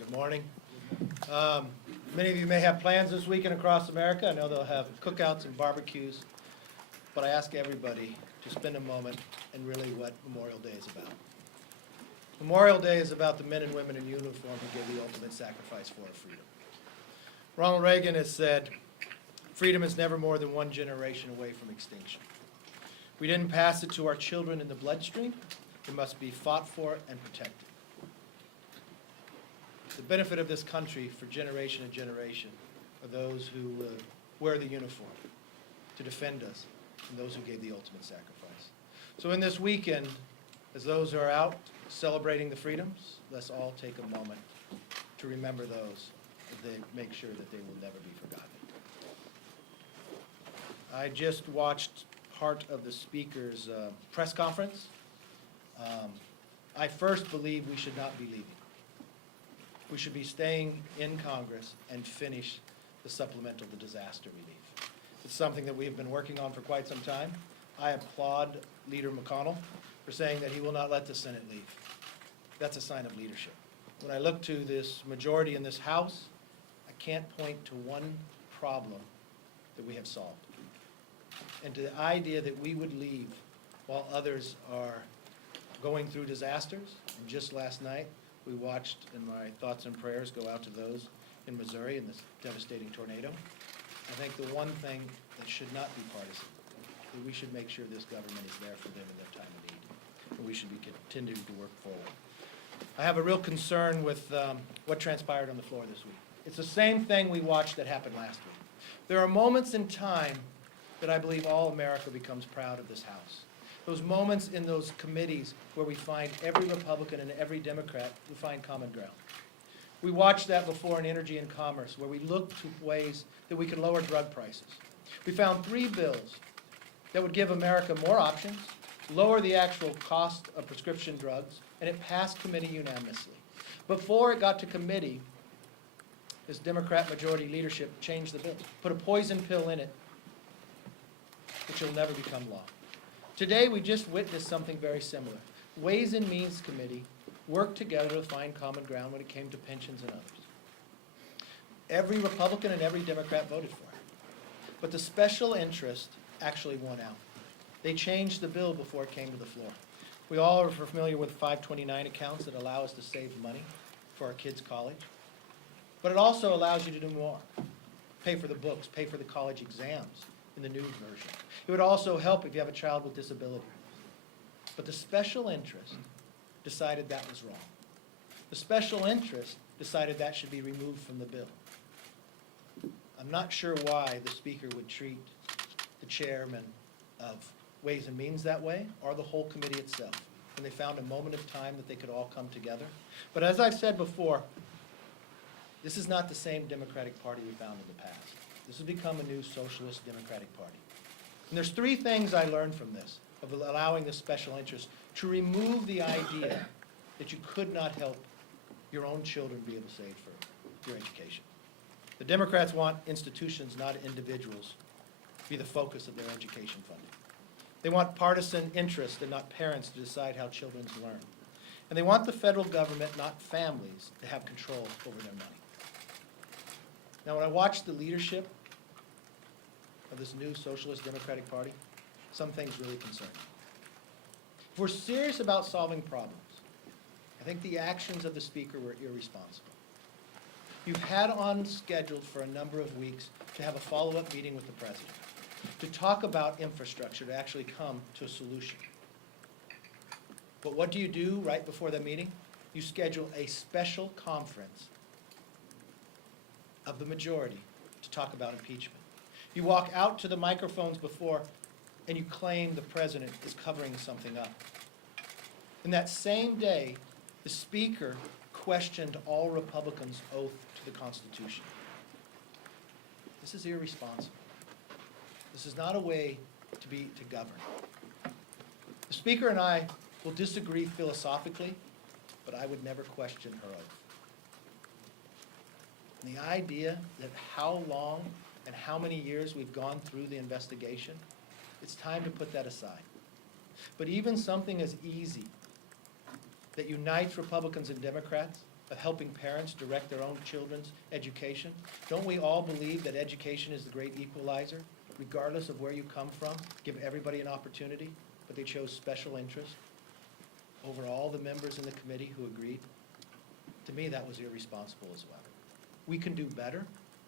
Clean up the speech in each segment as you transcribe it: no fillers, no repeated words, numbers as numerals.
Good morning. Many of you may have plans this weekend across America. I know they'll have cookouts and barbecues, but I ask everybody to spend a moment in really what Memorial Day is about. Memorial Day is about the men and women in uniform who gave the ultimate sacrifice for our freedom. Ronald Reagan has said, freedom is never more than one generation away from extinction. We didn't pass it to our children in the bloodstream. It must be fought for and protected. The benefit of this country for generation and generation are those who wear the uniform to defend us and those who gave the ultimate sacrifice. So in this weekend, as those who are out celebrating the freedoms, let's all take a moment to remember those and make sure that they will never be forgotten. I just watched part of the Speaker's press conference. I first believe we should not be leaving. We should be staying in Congress and finish the supplemental to disaster relief. It's something that we have been working on for quite some time. I applaud Leader McConnell for saying that he will not let the Senate leave. That's a sign of leadership. When I look to this majority in this House, I can't point to one problem that we have solved. And to the idea that we would leave while others are going through disasters, and just last night, we watched, and my thoughts and prayers go out to those in Missouri in this devastating tornado. I think the one thing that should not be partisan, that we should make sure this government is there for them in their time of need, and we should be continuing to work forward. I have a real concern with what transpired on the floor this week. It's the same thing we watched that happened last week. There are moments in time that I believe all America becomes proud of this House. Those moments in those committees where we find every Republican and every Democrat who find common ground. We watched that before in Energy and Commerce, where we looked to ways that we could lower drug prices. We found 3 bills that would give America more options, lower the actual cost of prescription drugs, and it passed committee unanimously. Before it got to committee, this Democrat majority leadership changed the bill, put a poison pill in it, which will never become law. Today, we just witnessed something very similar. Ways and Means Committee worked together to find common ground when it came to pensions and others. Every Republican and every Democrat voted for it. But the special interest actually won out. They changed the bill before it came to the floor. We all are familiar with 529 accounts that allow us to save money for our kids' college. But it also allows you to do more. Pay for the books, pay for the college exams in the new version. It would also help if you have a child with disability. But the special interest decided that was wrong. The special interest decided that should be removed from the bill. I'm not sure why the Speaker would treat the chairman of Ways and Means that way, or the whole committee itself, when they found a moment of time that they could all come together. But as I've said before, this is not the same Democratic Party we found in the past. This has become a new socialist Democratic Party. And there's 3 things I learned from this, of allowing this special interest, to remove the idea that you could not help your own children be able to save for your education. The Democrats want institutions, not individuals, to be the focus of their education funding. They want partisan interest and not parents to decide how children learn. And they want the federal government, not families, to have control over their money. Now, when I watch the leadership of this new Socialist Democratic Party, some things really concern me. If we're serious about solving problems, I think the actions of the Speaker were irresponsible. You've had on scheduled for a number of weeks to have a follow-up meeting with the President, to talk about infrastructure, to actually come to a solution. But what do you do right before the meeting? You schedule a special conference of the majority to talk about impeachment. You walk out to the microphones before and you claim the President is covering something up. And that same day, the Speaker questioned all Republicans' oath to the Constitution. This is irresponsible. This is not a way to govern. The Speaker and I will disagree philosophically, but I would never question her oath. And the idea that how long and how many years we've gone through the investigation, it's time to put that aside. But even something as easy that unites Republicans and Democrats of helping parents direct their own children's education? Don't we all believe that education is the great equalizer, regardless of where you come from? Give everybody an opportunity, but they chose special interest over all the members in the committee who agreed. To me, that was irresponsible as well. We can do better,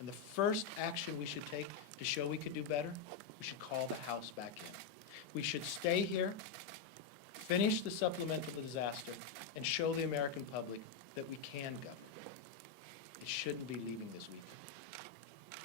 and the first action we should take to show we could do better, we should call the House back in. We should stay here, finish the supplemental disaster, and show the American public that we can govern. It shouldn't be leaving this week.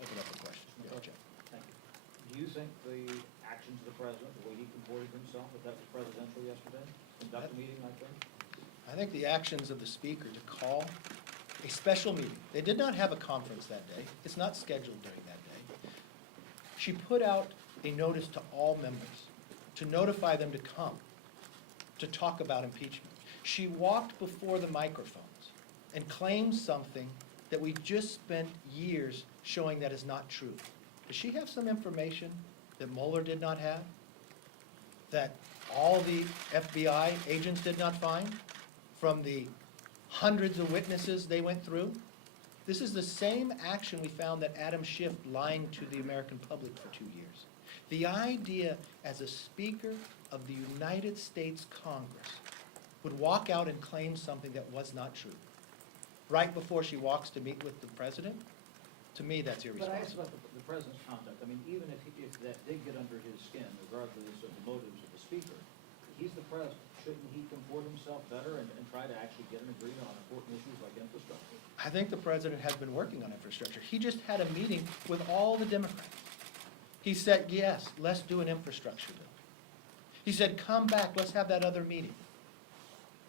Open up a question. Yeah, Jeff. Thank you. Do you think the actions of the president, the way he comported himself, that was presidential yesterday? Conduct a meeting like that? I think the actions of the speaker to call a special meeting. They did not have a conference that day. It's not scheduled during that day. She put out a notice to all members to notify them to come to talk about impeachment. She walked before the microphones and claimed something that we just spent years showing that is not true. Does she have some information that Mueller did not have? That all the FBI agents did not find from the hundreds of witnesses they went through? This is the same action we found that Adam Schiff lying to the American public for 2 years. The idea as a Speaker of the United States Congress would walk out and claim something that was not true, right before she walks to meet with the president, to me, that's irresponsible. But I asked about the president's conduct. I mean, even if that did get under his skin, regardless of the motives of the speaker, he's the president. Shouldn't he comport himself better and try to actually get an agreement on important issues like infrastructure? I think the president has been working on infrastructure. He just had a meeting with all the Democrats. He said, yes, let's do an infrastructure bill. He said, come back, let's have that other meeting.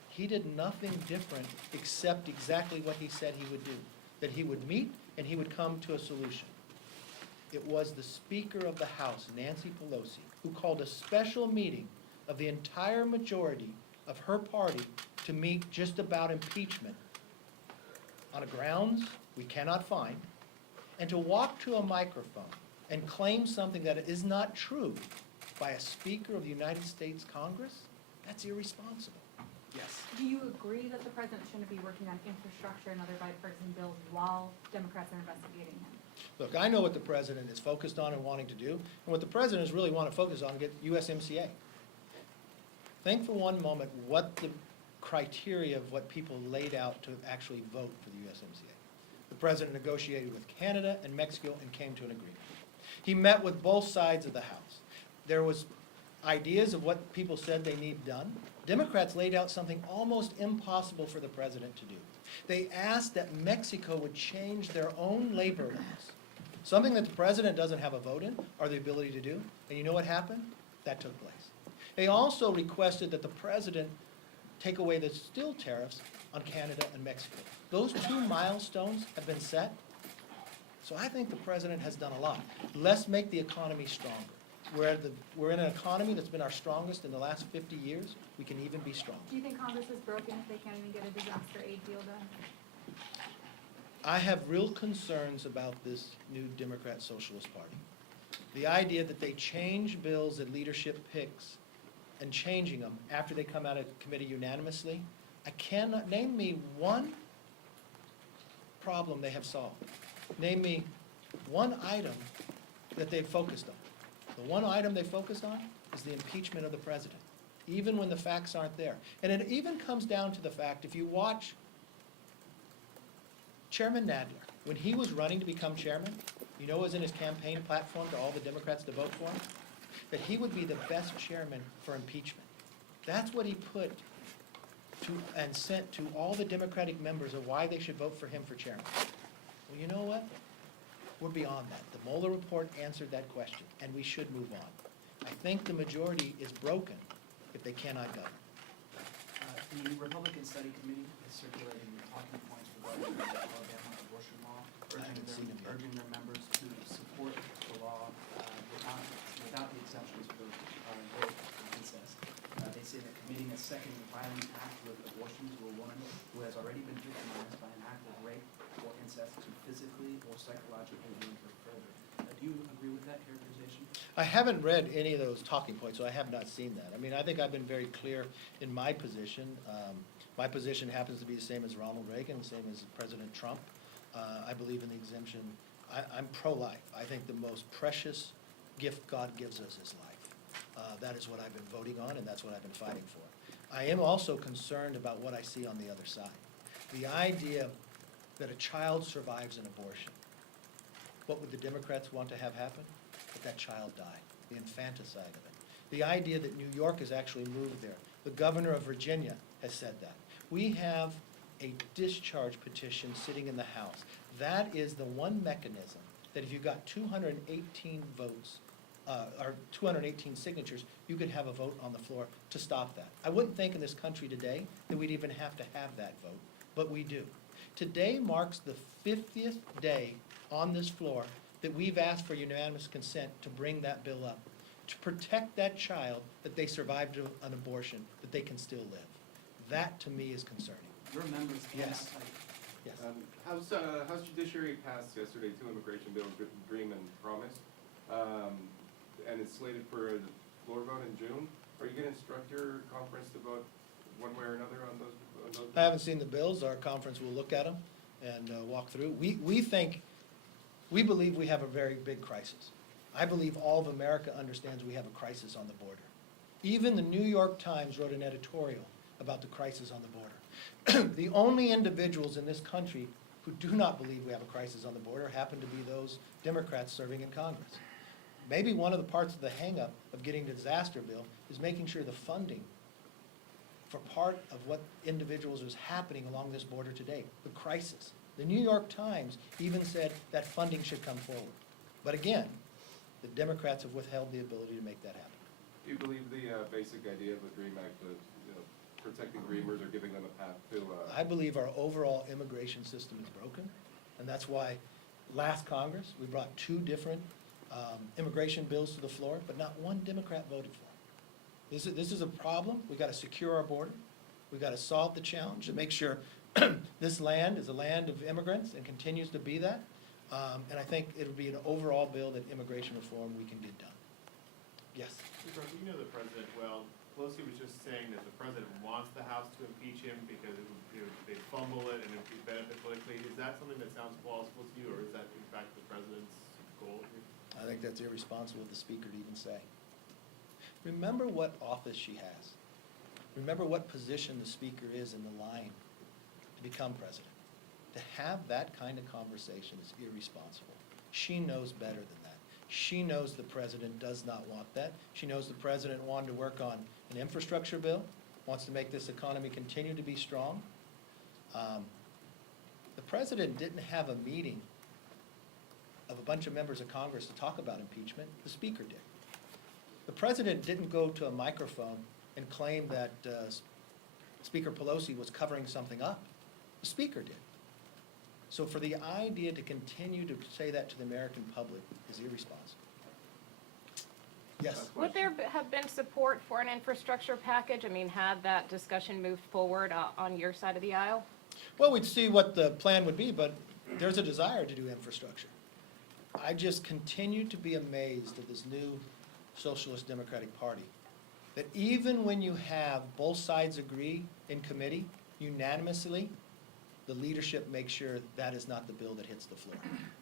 He did nothing different except exactly what he said he would do, that he would meet and he would come to a solution. It was the Speaker of the House, Nancy Pelosi, who called a special meeting of the entire majority of her party to meet just about impeachment on a grounds we cannot find, and to walk to a microphone and claim something that is not true by a Speaker of the United States Congress, that's irresponsible. Yes. Do you agree that the president shouldn't be working on infrastructure and other bipartisan bills while Democrats are investigating him? Look, I know what the president is focused on and wanting to do, and what the president is really want to focus on, get USMCA. Think for one moment what the criteria of what people laid out to actually vote for the USMCA. The president negotiated with Canada and Mexico and came to an agreement. He met with both sides of the House. There was ideas of what people said they need done. Democrats laid out something almost impossible for the president to do. They asked that Mexico would change their own labor laws, something that the president doesn't have a vote in or the ability to do. And you know what happened? That took place. They also requested that the president take away the steel tariffs on Canada and Mexico. Those two milestones have been set. So I think the president has done a lot. Let's make the economy stronger. We're in an economy that's been our strongest in the last 50 years. We can even be stronger. Do you think Congress is broken if they can't even get a disaster aid deal done? I have real concerns about this new Democrat Socialist Party. The idea that they change bills that leadership picks and changing them after they come out of committee unanimously, I cannot name me one problem they have solved. Name me one item that they've focused on. The one item they focused on is the impeachment of the president, even when the facts aren't there. And it even comes down to the fact, if you watch Chairman Nadler, when he was running to become chairman, you know what was in his campaign platform to all the Democrats to vote for him? That he would be the best chairman for impeachment. That's what he put to and sent to all the Democratic members of why they should vote for him for chairman. Well, you know what? We're beyond that. The Mueller report answered that question, and we should move on. I think the majority is broken if they cannot govern. The Republican Study Committee is circulating talking points regarding the Alabama abortion law, urging their members to support the law without the exceptions for rape and incest. They say that committing a second violent act with abortion to a woman who has already been victimized by an act of rape or incest to physically or psychologically wound her further. Do Do you agree with that characterization? I haven't read any of those talking points, so I have not seen that. I mean, I think I've been very clear in my position. My position happens to be the same as Ronald Reagan, the same as President Trump. I believe in the exemption. I'm pro-life. I think the most precious gift God gives us is life. That is what I've been voting on, and that's what I've been fighting for. I am also concerned about what I see on the other side. The idea that a child survives an abortion. What would the Democrats want to have happen? That child die, the infanticide of it. The idea that New York has actually moved there. The governor of Virginia has said that. We have a discharge petition sitting in the House. That is the one mechanism that if you got 218 votes, or 218 signatures, you could have a vote on the floor to stop that. I wouldn't think in this country today that we'd even have to have that vote, but we do. Today marks the 50th day on this floor that we've asked for unanimous consent to bring that bill up, to protect that child that they survived an abortion, that they can still live. That, to me, is concerning. Your members cannot Yes. fight. Yes. House Judiciary passed yesterday 2 immigration bills, Dream and Promise, and it's slated for a floor vote in June. Are you going to instruct your conference to vote one way or another on those? I haven't seen the bills. Our conference will look at them and walk through. We believe we have a very big crisis. I believe all of America understands we have a crisis on the border. Even the New York Times wrote an editorial about the crisis on the border. The only individuals in this country who do not believe we have a crisis on the border happen to be those Democrats serving in Congress. Maybe one of the parts of the hang-up of getting the disaster bill is making sure the funding for part of what individuals is happening along this border today, the crisis. The New York Times even said that funding should come forward. But again, the Democrats have withheld the ability to make that happen. Do you believe the basic idea of the DREAM Act, protecting Dreamers or giving them a path to? I believe our overall immigration system is broken, and that's why last Congress, we brought 2 different immigration bills to the floor, but not one Democrat voted for it. This is a problem. We've got to secure our border. We've got to solve the challenge and make sure this land is a land of immigrants and continues to be that. And I think it'll be an overall bill that immigration reform we can get done. Yes? You know the president well. Pelosi was just saying that the president wants the House to impeach him because they'd fumble it and it would benefit politically. Is that something that sounds plausible to you, or is that in fact the president's goal here? I think that's irresponsible of the speaker to even say. Remember what office she has. Remember what position the speaker is in the line to become president. To have that kind of conversation is irresponsible. She knows better than that. She knows the president does not want that. She knows the president wanted to work on an infrastructure bill, wants to make this economy continue to be strong. The president didn't have a meeting of a bunch of members of Congress to talk about impeachment. The speaker did. The president didn't go to a microphone and claim that Speaker Pelosi was covering something up. The speaker did. So for the idea to continue to say that to the American public is irresponsible. Yes? Would there have been support for an infrastructure package? I mean, had that discussion moved forward on your side of the aisle? Well, we'd see what the plan would be, but there's a desire to do infrastructure. I just continue to be amazed at this new Socialist Democratic Party, that even when you have both sides agree in committee unanimously, the leadership makes sure that is not the bill that hits the floor.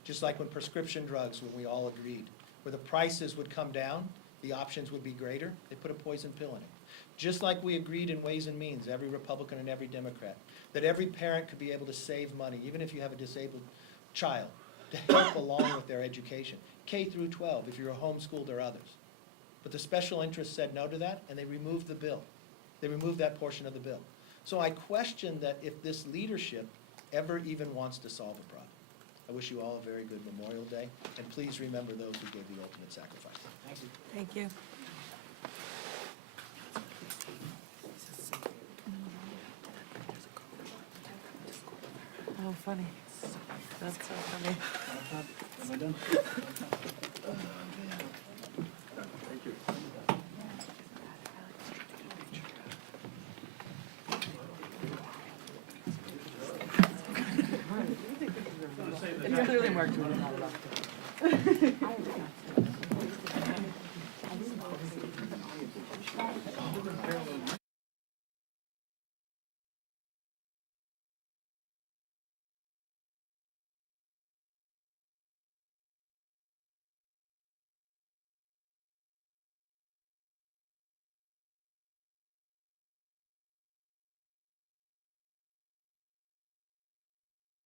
Just like when prescription drugs, when we all agreed, where the prices would come down, the options would be greater, they put a poison pill in it. Just like we agreed in Ways and Means, every Republican and every Democrat, that every parent could be able to save money, even if you have a disabled child, to help along with their education, K through 12, if you're homeschooled or others. But the special interests said no to that, and they removed the bill. They removed that portion of the bill. So I question that if this leadership ever even wants to solve a problem. I wish you all a very good Memorial Day, and please remember those who gave the ultimate sacrifice. Thank you. Thank you. Oh, funny. That's so funny. Am I done? It's clearly marked. Parallel